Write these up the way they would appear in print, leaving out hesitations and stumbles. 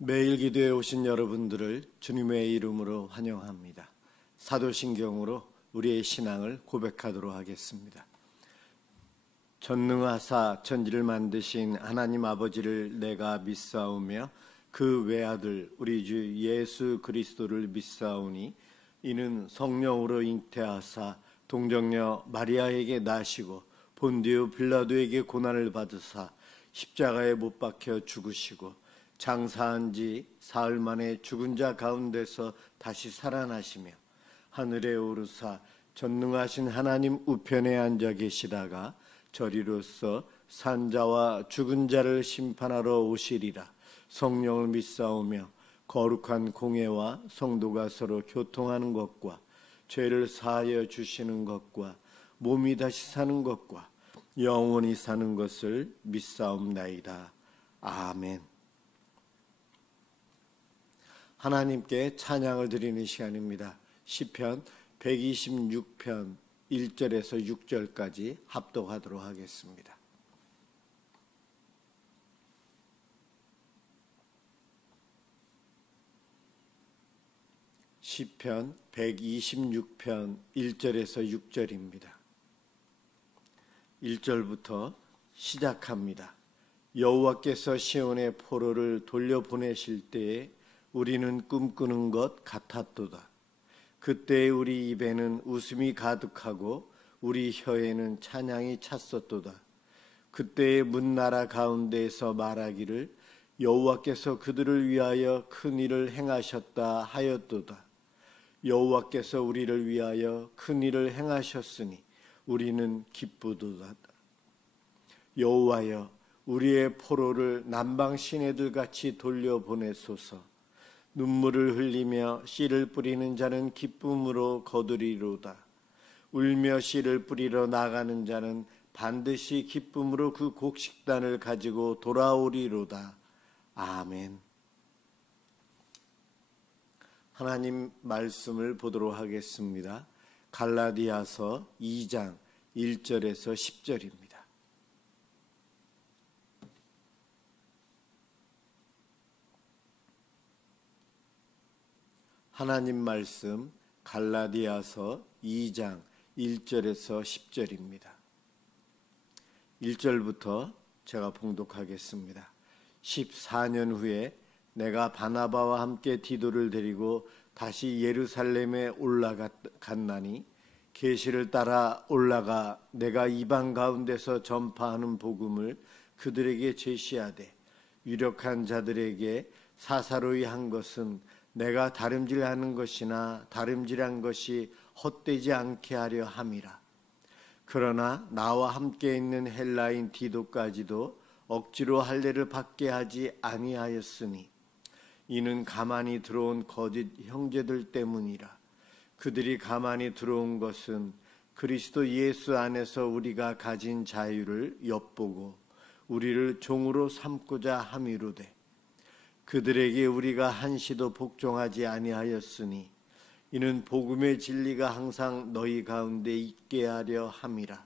매일 기도에 오신 여러분들을 주님의 이름으로 환영합니다. 사도신경으로 우리의 신앙을 고백하도록 하겠습니다. 전능하사 천지를 만드신 하나님 아버지를 내가 믿사오며 그 외아들 우리 주 예수 그리스도를 믿사오니 이는 성령으로 잉태하사 동정녀 마리아에게 나시고 본디오 빌라도에게 고난을 받으사 십자가에 못 박혀 죽으시고 장사한 지 사흘 만에 죽은 자 가운데서 다시 살아나시며 하늘에 오르사 전능하신 하나님 우편에 앉아 계시다가 저리로서 산자와 죽은 자를 심판하러 오시리라. 성령을 믿사오며 거룩한 공회와 성도가 서로 교통하는 것과 죄를 사하여 주시는 것과 몸이 다시 사는 것과 영원히 사는 것을 믿사옵나이다. 아멘. 하나님께 찬양을 드리는 시간입니다. 시편 126편 1절에서 6절까지 합독하도록 하겠습니다. 시편 126편 1절에서 6절입니다. 1절부터 시작합니다. 여호와께서 시온의 포로를 돌려보내실 때에 우리는 꿈꾸는 것 같았도다. 그때 우리 입에는 웃음이 가득하고 우리 혀에는 찬양이 찼었도다. 그때의 문나라 가운데에서 말하기를 여호와께서 그들을 위하여 큰 일을 행하셨다 하였도다. 여호와께서 우리를 위하여 큰 일을 행하셨으니 우리는 기쁘도다. 여호와여, 우리의 포로를 남방 시내들 같이 돌려보내소서. 눈물을 흘리며 씨를 뿌리는 자는 기쁨으로 거두리로다. 울며 씨를 뿌리러 나가는 자는 반드시 기쁨으로 그 곡식단을 가지고 돌아오리로다. 아멘. 하나님 말씀을 보도록 하겠습니다. 갈라디아서 2장 1절에서 10절입니다. 하나님 말씀 갈라디아서 2장 1절에서 10절입니다. 1절부터 제가 봉독하겠습니다. 14년 후에 내가 바나바와 함께 디도를 데리고 다시 예루살렘에 올라갔나니 계시를 따라 올라가 내가 이방 가운데서 전파하는 복음을 그들에게 제시하되 유력한 자들에게 사사로이 한 것은 내가 다름질하는 것이나 다름질한 것이 헛되지 않게 하려 함이라. 그러나 나와 함께 있는 헬라인 디도까지도 억지로 할례를 받게 하지 아니하였으니 이는 가만히 들어온 거짓 형제들 때문이라. 그들이 가만히 들어온 것은 그리스도 예수 안에서 우리가 가진 자유를 엿보고 우리를 종으로 삼고자 함이로되 그들에게 우리가 한시도 복종하지 아니하였으니 이는 복음의 진리가 항상 너희 가운데 있게 하려 함이라.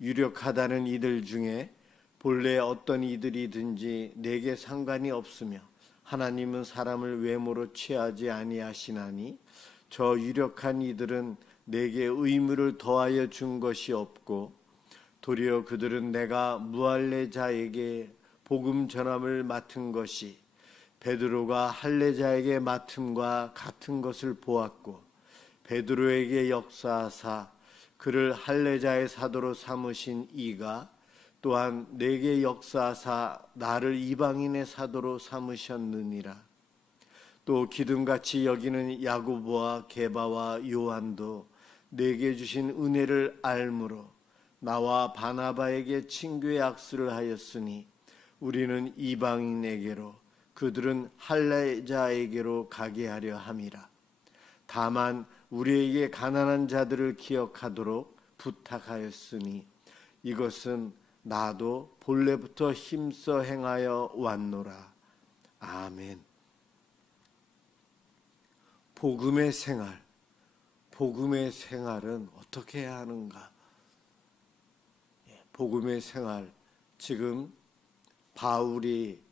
유력하다는 이들 중에 본래 어떤 이들이든지 내게 상관이 없으며 하나님은 사람을 외모로 취하지 아니하시나니 저 유력한 이들은 내게 의무를 더하여 준 것이 없고 도리어 그들은 내가 무할례자에게 복음 전함을 맡은 것이 베드로가 할례자에게 맡음과 같은 것을 보았고 베드로에게 역사하사 그를 할례자의 사도로 삼으신 이가 또한 내게 역사하사 나를 이방인의 사도로 삼으셨느니라. 또 기둥같이 여기는 야고보와 게바와 요한도 내게 주신 은혜를 알므로 나와 바나바에게 친교의 악수를 하였으니 우리는 이방인에게로 그들은 할례자에게로 가게 하려 함이라. 다만 우리에게 가난한 자들을 기억하도록 부탁하였으니 이것은 나도 본래부터 힘써 행하여 왔노라. 아멘. 복음의 생활, 복음의 생활은 어떻게 해야 하는가? 복음의 생활, 지금 바울이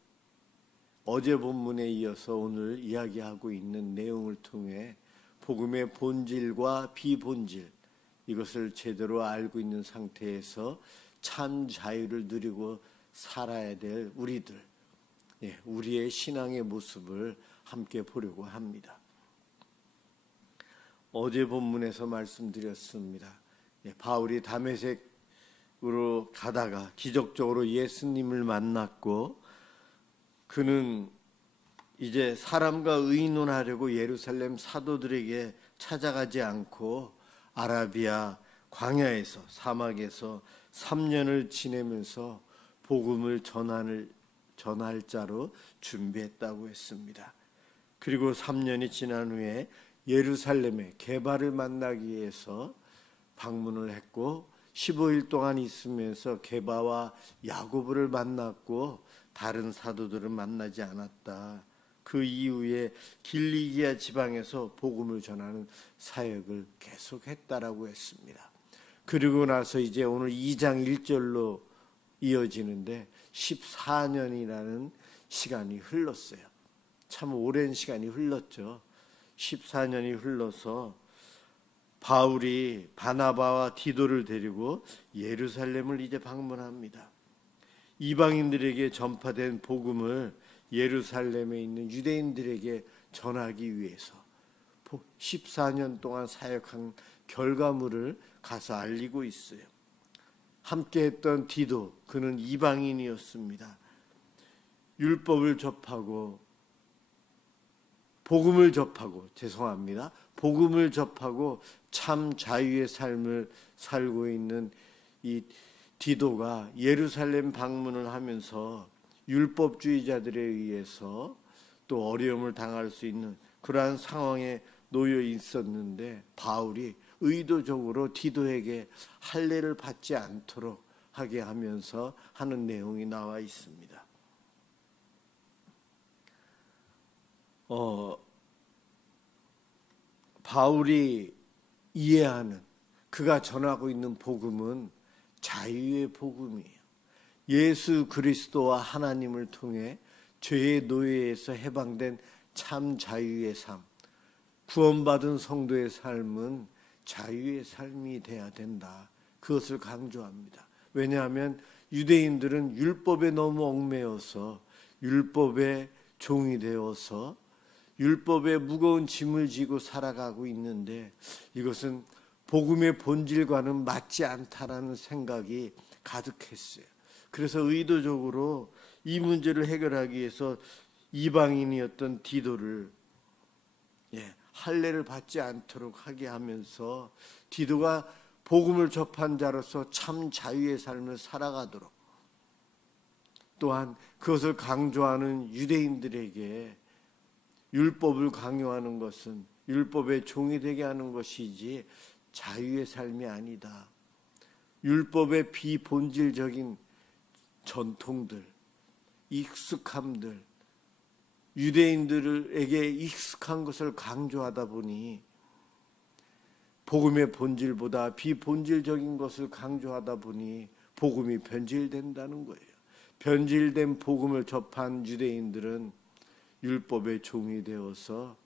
어제 본문에 이어서 오늘 이야기하고 있는 내용을 통해 복음의 본질과 비본질, 이것을 제대로 알고 있는 상태에서 참 자유를 누리고 살아야 될 우리들, 우리의 신앙의 모습을 함께 보려고 합니다. 어제 본문에서 말씀드렸습니다. 바울이 다메섹으로 가다가 기적적으로 예수님을 만났고, 그는 이제 사람과 의논하려고 예루살렘 사도들에게 찾아가지 않고 아라비아 광야에서, 사막에서 3년을 지내면서 복음을 전할 자로 준비했다고 했습니다. 그리고 3년이 지난 후에 예루살렘의 게바를 만나기 위해서 방문을 했고, 15일 동안 있으면서 게바와 야고보를 만났고 다른 사도들은 만나지 않았다. 그 이후에 길리기아 지방에서 복음을 전하는 사역을 계속했다라고 했습니다. 그리고 나서 이제 오늘 2장 1절로 이어지는데 14년이라는 시간이 흘렀어요. 참 오랜 시간이 흘렀죠. 14년이 흘러서 바울이 바나바와 디도를 데리고 예루살렘을 이제 방문합니다. 이방인들에게 전파된 복음을 예루살렘에 있는 유대인들에게 전하기 위해서 14년 동안 사역한 결과물을 가서 알리고 있어요. 함께했던 디도, 그는 이방인이었습니다. 율법을 접하고 복음을 접하고 참 자유의 삶을 살고 있는 이 디도가 예루살렘 방문을 하면서 율법주의자들에 의해서 또 어려움을 당할 수 있는 그러한 상황에 놓여 있었는데, 바울이 의도적으로 디도에게 할례를 받지 않도록 하게 하면서 하는 내용이 나와 있습니다. 바울이 이해하는, 그가 전하고 있는 복음은 자유의 복음이에요. 예수 그리스도와 하나님을 통해 죄의 노예에서 해방된 참 자유의 삶, 구원받은 성도의 삶은 자유의 삶이 돼야 된다. 그것을 강조합니다. 왜냐하면 유대인들은 율법에 너무 얽매여서 율법의 종이 되어서 율법의 무거운 짐을 지고 살아가고 있는데, 이것은 복음의 본질과는 맞지 않다라는 생각이 가득했어요. 그래서 의도적으로 이 문제를 해결하기 위해서 이방인이었던 디도를 할례를 받지 않도록 하게 하면서 디도가 복음을 접한 자로서 참 자유의 삶을 살아가도록, 또한 그것을 강조하는 유대인들에게 율법을 강요하는 것은 율법의 종이 되게 하는 것이지 자유의 삶이 아니다. 율법의 비본질적인 전통들, 익숙함들, 유대인들에게 익숙한 것을 강조하다 보니, 복음의 본질보다 비본질적인 것을 강조하다 보니 복음이 변질된다는 거예요. 변질된 복음을 접한 유대인들은 율법의 종이 되어서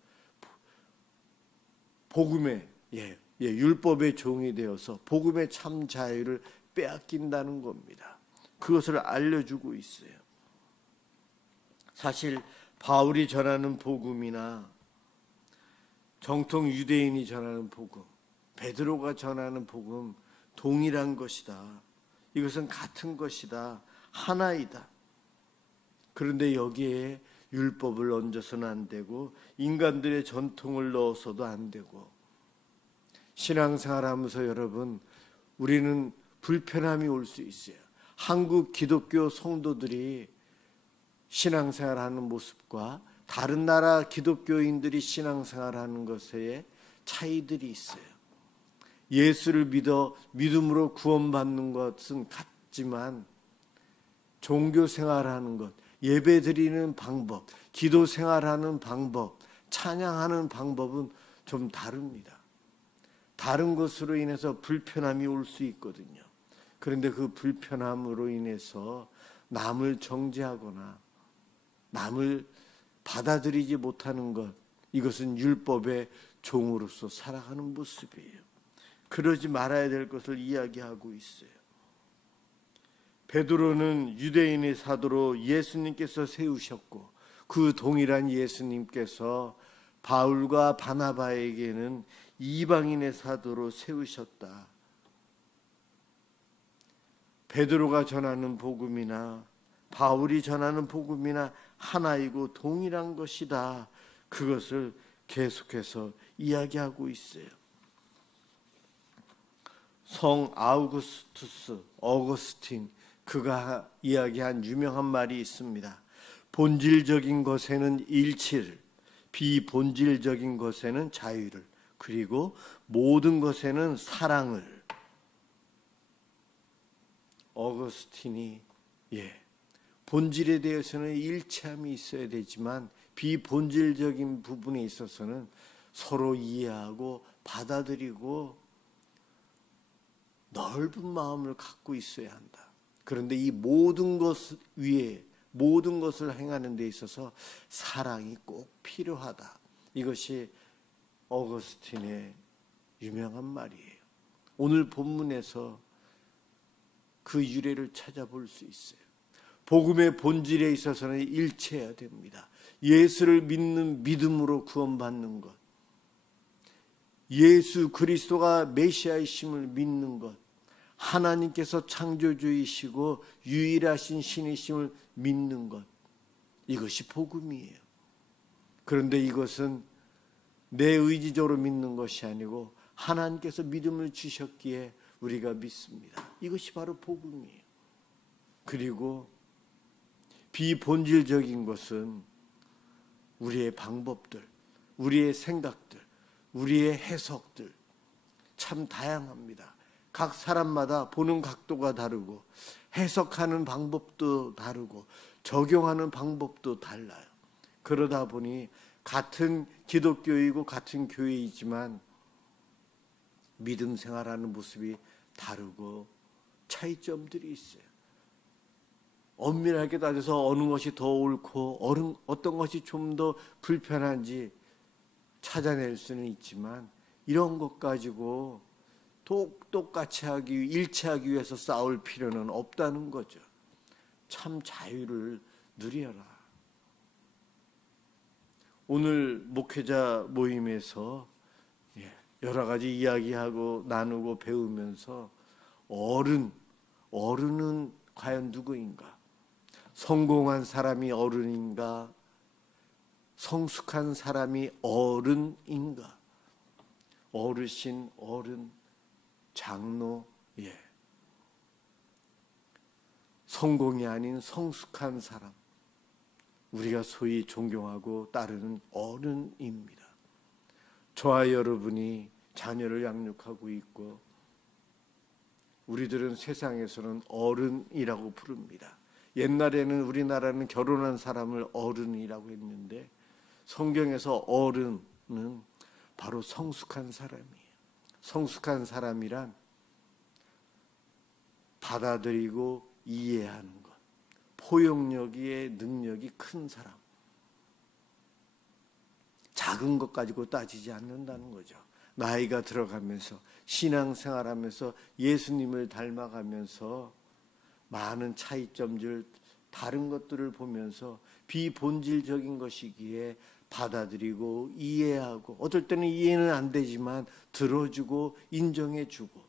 율법의 종이 되어서 복음의 참 자유를 빼앗긴다는 겁니다. 그것을 알려주고 있어요. 사실 바울이 전하는 복음이나 정통 유대인이 전하는 복음, 베드로가 전하는 복음 동일한 것이다. 이것은 같은 것이다. 하나이다. 그런데 여기에 율법을 얹어서는 안 되고 인간들의 전통을 넣어서도 안 되고, 신앙생활하면서 여러분, 우리는 불편함이 올 수 있어요. 한국 기독교 성도들이 신앙생활하는 모습과 다른 나라 기독교인들이 신앙생활하는 것에 차이들이 있어요. 예수를 믿음으로 구원받는 것은 같지만 종교생활하는 것, 예배드리는 방법, 기도생활하는 방법, 찬양하는 방법은 좀 다릅니다. 다른 것으로 인해서 불편함이 올 수 있거든요. 그런데 그 불편함으로 인해서 남을 정죄하거나 남을 받아들이지 못하는 것, 이것은 율법의 종으로서 살아가는 모습이에요. 그러지 말아야 될 것을 이야기하고 있어요. 베드로는 유대인의 사도로 예수님께서 세우셨고, 그 동일한 예수님께서 바울과 바나바에게는 이방인의 사도로 세우셨다. 베드로가 전하는 복음이나 바울이 전하는 복음이나 하나이고 동일한 것이다. 그것을 계속해서 이야기하고 있어요. 성 아우구스투스, 어거스틴, 그가 이야기한 유명한 말이 있습니다. 본질적인 것에는 일치를, 비본질적인 것에는 자유를, 그리고 모든 것에는 사랑을. 어거스틴이 본질에 대해서는 일치함이 있어야 되지만 비본질적인 부분에 있어서는 서로 이해하고 받아들이고 넓은 마음을 갖고 있어야 한다. 그런데 이 모든 것 위에 모든 것을 행하는 데 있어서 사랑이 꼭 필요하다. 이것이 어거스틴의 유명한 말이에요. 오늘 본문에서 그 유래를 찾아볼 수 있어요. 복음의 본질에 있어서는 일치해야 됩니다. 예수를 믿는 믿음으로 구원받는 것, 예수 그리스도가 메시아이심을 믿는 것, 하나님께서 창조주이시고 유일하신 신이심을 믿는 것, 이것이 복음이에요. 그런데 이것은 내 의지적으로 믿는 것이 아니고 하나님께서 믿음을 주셨기에 우리가 믿습니다. 이것이 바로 복음이에요. 그리고 비본질적인 것은 우리의 방법들, 우리의 생각들, 우리의 해석들 참 다양합니다. 각 사람마다 보는 각도가 다르고 해석하는 방법도 다르고 적용하는 방법도 달라요. 그러다 보니 같은 기독교이고 같은 교회이지만 믿음 생활하는 모습이 다르고 차이점들이 있어요. 엄밀하게 따져서 어느 것이 더 옳고 어떤 것이 좀 더 불편한지 찾아낼 수는 있지만 이런 것 가지고 똑같이 일치하기 위해서 싸울 필요는 없다는 거죠. 참 자유를 누려라. 오늘 목회자 모임에서 여러 가지 이야기하고 나누고 배우면서 어른은 과연 누구인가? 성공한 사람이 어른인가? 성숙한 사람이 어른인가? 어르신, 어른, 장로, 성공이 아닌 성숙한 사람, 우리가 소위 존경하고 따르는 어른입니다. 저와 여러분이 자녀를 양육하고 있고 우리들은 세상에서는 어른이라고 부릅니다. 옛날에는 우리나라는 결혼한 사람을 어른이라고 했는데 성경에서 어른은 바로 성숙한 사람이에요. 성숙한 사람이란 받아들이고 이해하는 것, 포용력의 능력이 큰 사람, 작은 것 가지고 따지지 않는다는 거죠. 나이가 들어가면서 신앙생활하면서 예수님을 닮아가면서 많은 차이점들, 다른 것들을 보면서 비본질적인 것이기에 받아들이고 이해하고, 어떨 때는 이해는 안 되지만 들어주고 인정해주고,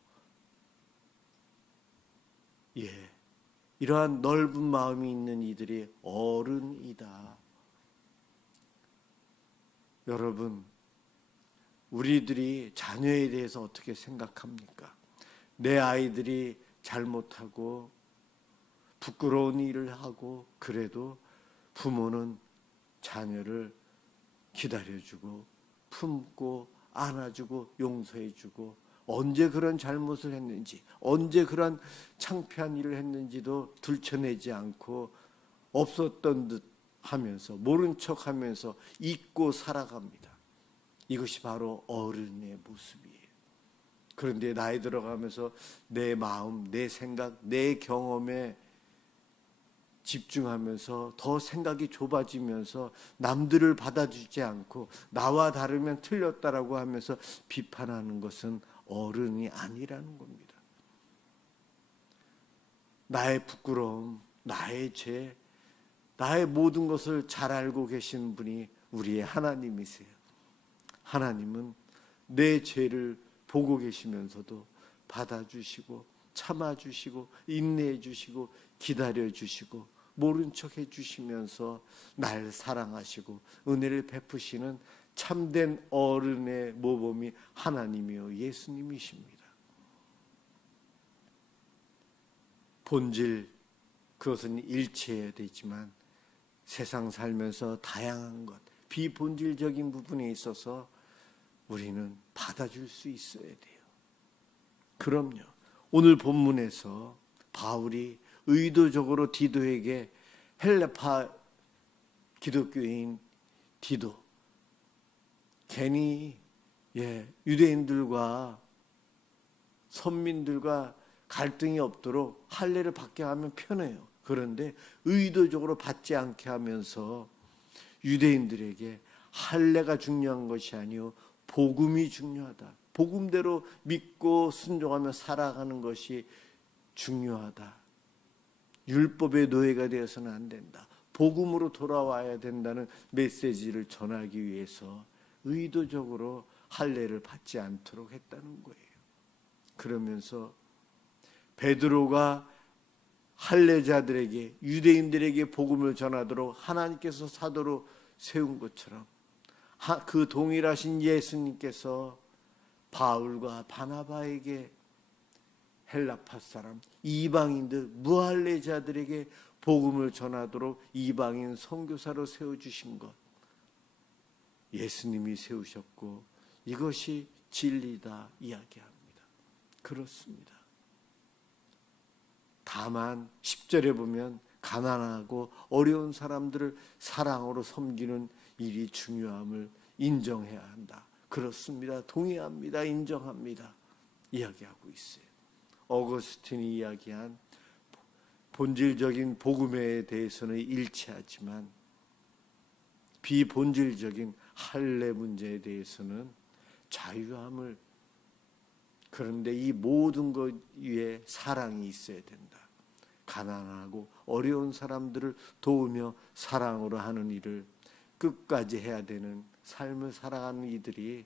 이러한 넓은 마음이 있는 이들이 어른이다. 여러분, 우리들이 자녀에 대해서 어떻게 생각합니까? 내 아이들이 잘못하고 부끄러운 일을 하고 그래도 부모는 자녀를 기다려주고 품고 안아주고 용서해주고, 언제 그런 잘못을 했는지, 언제 그런 창피한 일을 했는지도 들춰내지 않고 없었던 듯 하면서 모른 척하면서 잊고 살아갑니다. 이것이 바로 어른의 모습이에요. 그런데 나이 들어가면서 내 마음, 내 생각, 내 경험에 집중하면서 더 생각이 좁아지면서 남들을 받아주지 않고 나와 다르면 틀렸다라고 하면서 비판하는 것은 어른이 아니라는 겁니다. 나의 부끄러움, 나의 죄, 나의 모든 것을 잘 알고 계시는 분이 우리의 하나님이세요. 하나님은 내 죄를 보고 계시면서도 받아주시고 참아주시고 인내해주시고 기다려주시고 모른 척 해주시면서 날 사랑하시고 은혜를 베푸시는 참된 어른의 모범이 하나님이요 예수님이십니다. 본질, 그것은 일치해야 되지만 세상 살면서 다양한 것, 비본질적인 부분에 있어서 우리는 받아줄 수 있어야 돼요. 그럼요. 오늘 본문에서 바울이 의도적으로 디도에게, 헬레파 기독교인 디도, 괜히 유대인들과 선민들과 갈등이 없도록 할례를 받게 하면 편해요. 그런데 의도적으로 받지 않게 하면서 유대인들에게 할례가 중요한 것이 아니요 복음이 중요하다. 복음대로 믿고 순종하며 살아가는 것이 중요하다. 율법의 노예가 되어서는 안 된다. 복음으로 돌아와야 된다는 메시지를 전하기 위해서 의도적으로 할례를 받지 않도록 했다는 거예요. 그러면서 베드로가 할례자들에게, 유대인들에게 복음을 전하도록 하나님께서 사도로 세운 것처럼 그 동일하신 예수님께서 바울과 바나바에게, 헬라파 사람, 이방인들, 무할례자들에게 복음을 전하도록 이방인 선교사로 세워주신 것, 예수님이 세우셨고 이것이 진리다 이야기합니다. 그렇습니다. 다만 10절에 보면 가난하고 어려운 사람들을 사랑으로 섬기는 일이 중요함을 인정해야 한다. 그렇습니다. 동의합니다. 인정합니다. 이야기하고 있어요. 어거스틴이 이야기한 본질적인 복음에 대해서는 일치하지만 비본질적인 할례 문제에 대해서는 자유함을, 그런데 이 모든 것 위에 사랑이 있어야 된다. 가난하고 어려운 사람들을 도우며 사랑으로 하는 일을 끝까지 해야 되는 삶을 살아가는 이들이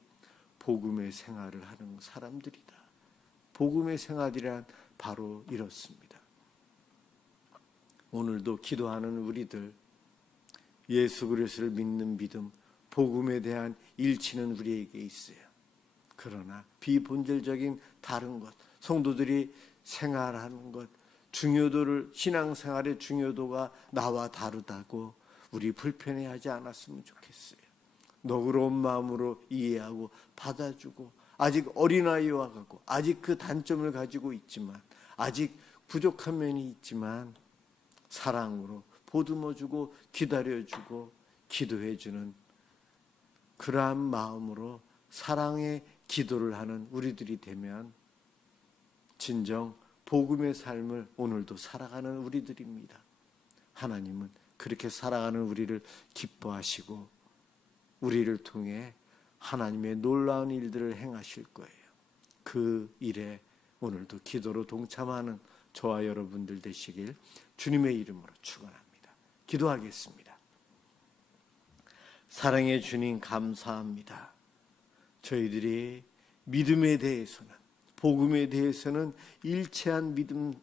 복음의 생활을 하는 사람들이다. 복음의 생활이란 바로 이렇습니다. 오늘도 기도하는 우리들, 예수 그리스도를 믿는 믿음, 복음에 대한 일치는 우리에게 있어요. 그러나 비본질적인 다른 것, 성도들이 생활하는 것, 중요도를, 신앙생활의 중요도가 나와 다르다고 우리 불편해하지 않았으면 좋겠어요. 너그러운 마음으로 이해하고 받아주고, 아직 어린아이와 같고 아직 그 단점을 가지고 있지만, 아직 부족한 면이 있지만 사랑으로 보듬어주고 기다려주고 기도해주는 그러한 마음으로 사랑의 기도를 하는 우리들이 되면 진정 복음의 삶을 오늘도 살아가는 우리들입니다. 하나님은 그렇게 살아가는 우리를 기뻐하시고 우리를 통해 하나님의 놀라운 일들을 행하실 거예요. 그 일에 오늘도 기도로 동참하는 저와 여러분들 되시길 주님의 이름으로 축원합니다. 기도하겠습니다. 사랑의 주님, 감사합니다. 저희들이 믿음에 대해서는, 복음에 대해서는 일치한 믿음,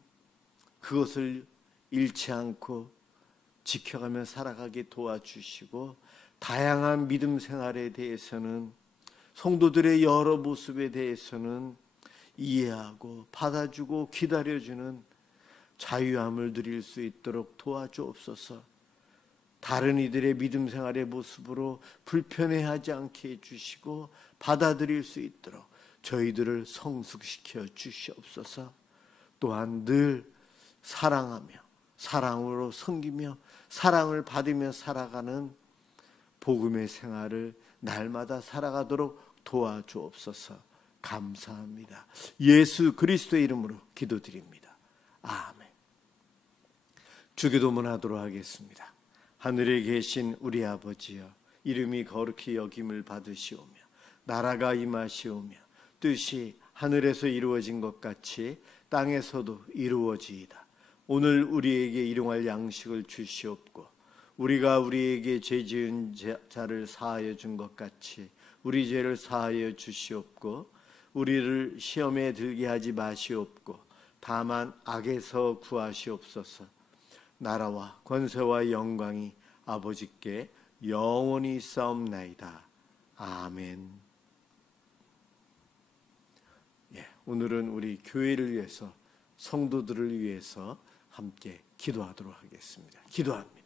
그것을 잃지 않고 지켜가며 살아가게 도와주시고, 다양한 믿음 생활에 대해서는, 성도들의 여러 모습에 대해서는 이해하고 받아주고 기다려주는 자유함을 누릴 수 있도록 도와주옵소서. 다른 이들의 믿음 생활의 모습으로 불편해하지 않게 해주시고 받아들일 수 있도록 저희들을 성숙시켜 주시옵소서. 또한 늘 사랑하며 사랑으로 섬기며 사랑을 받으며 살아가는 복음의 생활을 날마다 살아가도록 도와주옵소서. 감사합니다. 예수 그리스도의 이름으로 기도드립니다. 아멘. 주기도문하도록 하겠습니다. 하늘에 계신 우리 아버지여, 이름이 거룩히 여김을 받으시오며 나라가 임하시오며 뜻이 하늘에서 이루어진 것 같이 땅에서도 이루어지이다. 오늘 우리에게 일용할 양식을 주시옵고 우리가 우리에게 죄 지은 자를 사하여 준 것 같이 우리 죄를 사하여 주시옵고 우리를 시험에 들게 하지 마시옵고 다만 악에서 구하시옵소서. 나라와 권세와 영광이 아버지께 영원히 싸움나이다. 아멘. 오늘은 우리 교회를 위해서, 성도들을 위해서 함께 기도하도록 하겠습니다. 기도합니다.